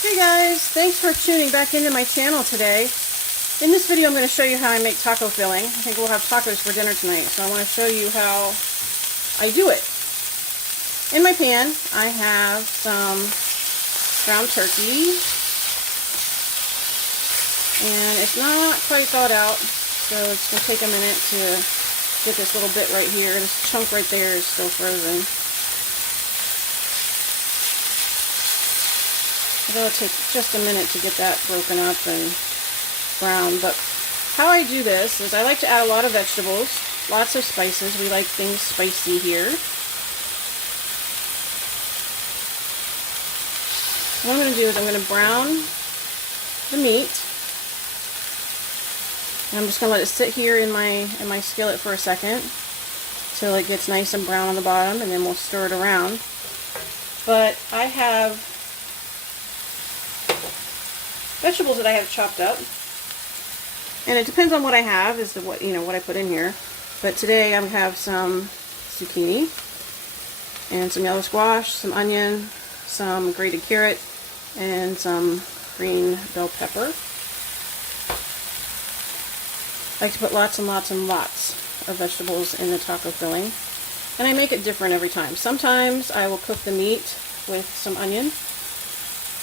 Hey guys, thanks for tuning back into my channel today. In this video I'm going to show you how I make taco filling. I think we'll have tacos for dinner tonight, so I want to show you how I do it. In my pan I have some ground turkey, and it's not quite thawed out, so it's going to take a minute to get this little bit right here. This chunk right there is still frozen. It'll take just a minute to get that broken up and brown, but how I do this is I like to add a lot of vegetables, lots of spices. We like things spicy here. What I'm going to do is I'm going to brown the meat, and I'm just going to let it sit here in my skillet for a second till it gets nice and brown on the bottom, and then we'll stir it around. But I have vegetables that I have chopped up, and it depends on what I have as to what I put in here. But today I have some zucchini and some yellow squash, some onion, some grated carrot, and some green bell pepper. I like to put lots and lots and lots of vegetables in the taco filling, and I make it different every time. Sometimes I will cook the meat with some onion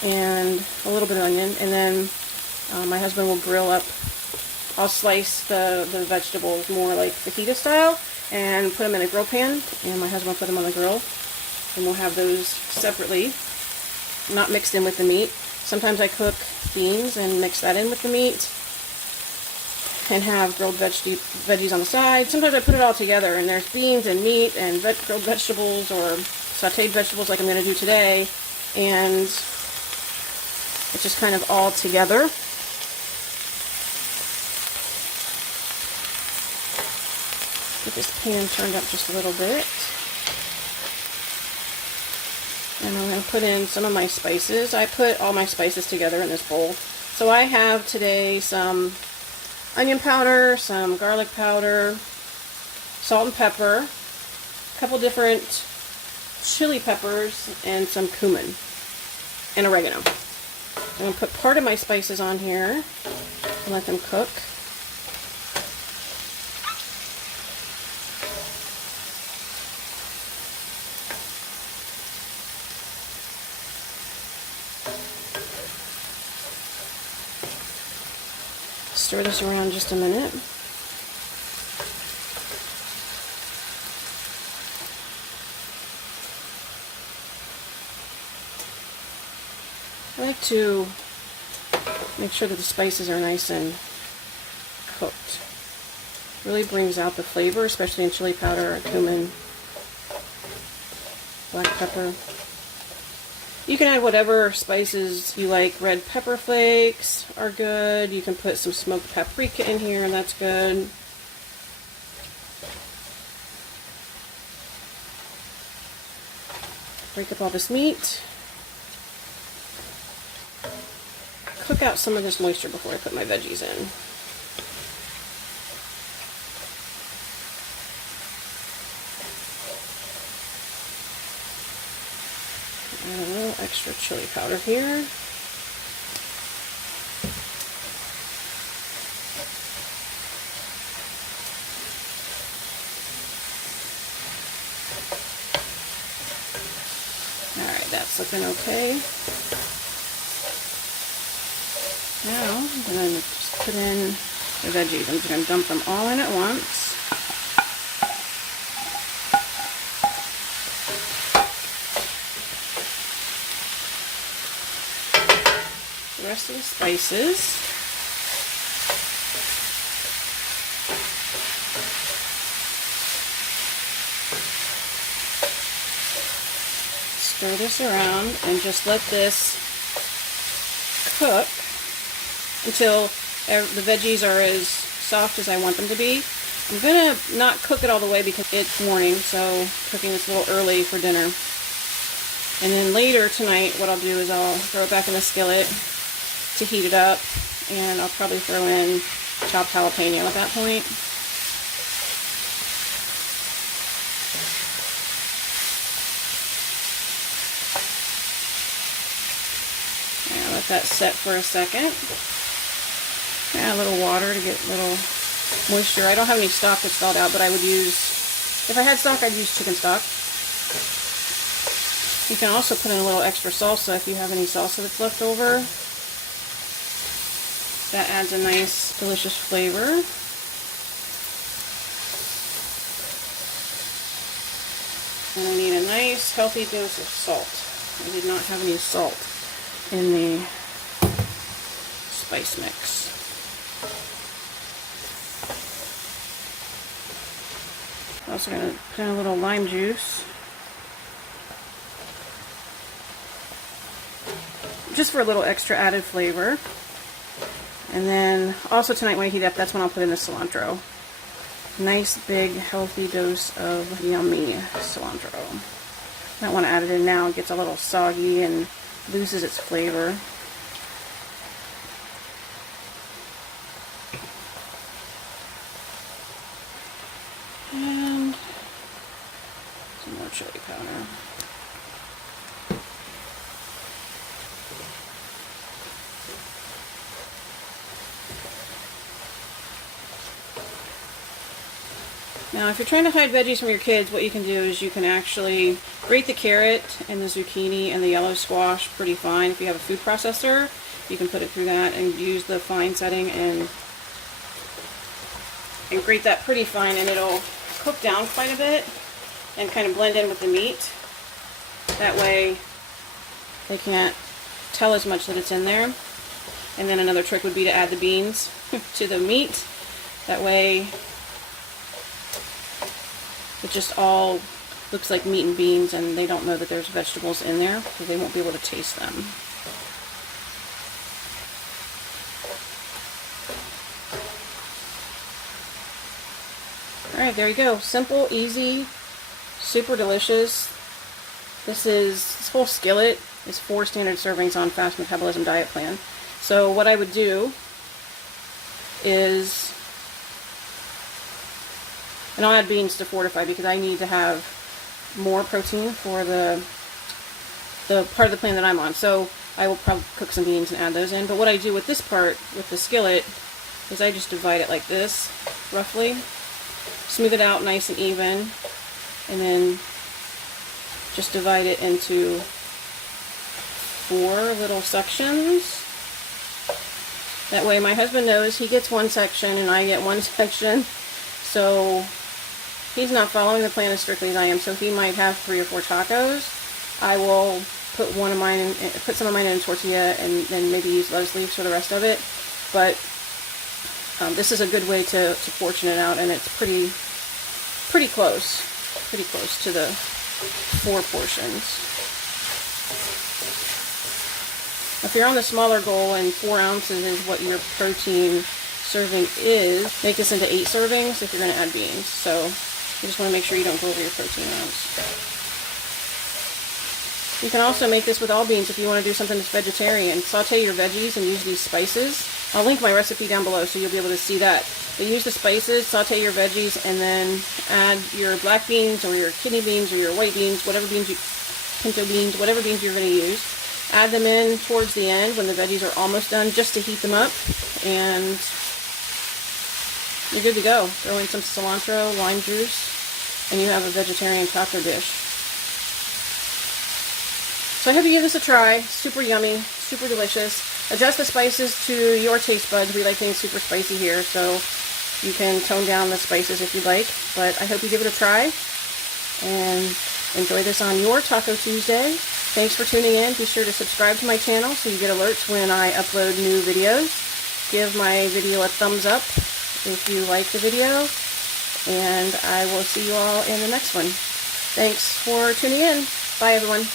and a little bit of onion, and then my husband will grill up. I'll slice the vegetables more like fajita style and put them in a grill pan, and my husband will put them on the grill, and we'll have those separately, not mixed in with the meat. Sometimes I cook beans and mix that in with the meat and have grilled veggies on the side. Sometimes I put it all together, and there's beans and meat and grilled vegetables or sauteed vegetables like I'm going to do today, and it's just kind of all together. Get this pan turned up just a little bit. And I'm going to put in some of my spices. I put all my spices together in this bowl. So I have today some onion powder, some garlic powder, salt and pepper, a couple different chili peppers, and some cumin and oregano. I'm going to put part of my spices on here and let them cook. Stir this around just a minute. I like to make sure that the spices are nice and cooked. Really brings out the flavor, especially in chili powder, cumin, black pepper. You can add whatever spices you like. Red pepper flakes are good. You can put some smoked paprika in here, and that's good. Break up all this meat. Cook out some of this moisture before I put my veggies in. And a little extra chili powder here. Alright, that's looking okay. Now, I'm going to just put in the veggies. I'm just going to dump them all in at once. The rest of the spices. Stir this around and just let this cook until the veggies are as soft as I want them to be. I'm going to not cook it all the way because it's morning, so cooking this a little early for dinner. And then later tonight, what I'll do is I'll throw it back in the skillet to heat it up, and I'll probably throw in chopped jalapeno at that point. that set for a second. Add a little water to get a little moisture. I don't have any stock that's thawed out, but I would use, if I had stock, I'd use chicken stock. You can also put in a little extra salsa if you have any salsa that's left over. That adds a nice, delicious flavor. And I need a nice, healthy dose of salt. I did not have any salt in the spice mix. I'm also going to put in a little lime juice. Just for a little extra added flavor. And then also tonight when I heat up, that's when I'll put in the cilantro. Nice big healthy dose of yummy cilantro. I don't want to add it in now, it gets a little soggy and loses its flavor. And some more chili powder. Now, if you're trying to hide veggies from your kids, what you can do is you can actually grate the carrot and the zucchini and the yellow squash pretty fine. If you have a food processor, you can put it through that and use the fine setting and grate that pretty fine, and it'll cook down quite a bit and kind of blend in with the meat. That way they can't tell as much that it's in there. And then another trick would be to add the beans to the meat. That way it just all looks like meat and beans, and they don't know that there's vegetables in there because they won't be able to taste them. Alright, there you go. Simple, easy, super delicious. This whole skillet is 4 standard servings on Fast Metabolism diet plan. So what I would do is, and I'll add beans to fortify because I need to have more protein for the part of the plan that I'm on. So I will probably cook some beans and add those in. But what I do with this part, with the skillet, is I just divide it like this, roughly. Smooth it out nice and even. And then just divide it into 4 little sections. That way my husband knows he gets one section and I get one section. So he's not following the plan as strictly as I am, so he might have 3 or 4 tacos. I will put some of mine in a tortilla and then maybe use lettuce leaves for the rest of it. But this is a good way to portion it out, and it's pretty close to the 4 portions. If you're on the smaller goal and 4 ounces is what your protein serving is, make this into 8 servings if you're going to add beans. So you just want to make sure you don't go over your protein amounts. You can also make this with all beans if you want to do something that's vegetarian. Saute your veggies and use these spices. I'll link my recipe down below so you'll be able to see that. But use the spices, saute your veggies, and then add your black beans or your kidney beans or your white beans, whatever beans pinto beans, whatever beans you're going to use. Add them in towards the end when the veggies are almost done, just to heat them up, and you're good to go. Throw in some cilantro, lime juice, and you have a vegetarian taco dish. So I hope you give this a try. Super yummy, super delicious. Adjust the spices to your taste buds. We like things super spicy here, so you can tone down the spices if you like. But I hope you give it a try and enjoy this on your Taco Tuesday. Thanks for tuning in. Be sure to subscribe to my channel so you get alerts when I upload new videos. Give my video a thumbs up if you like the video, and I will see you all in the next one. Thanks for tuning in. Bye, everyone.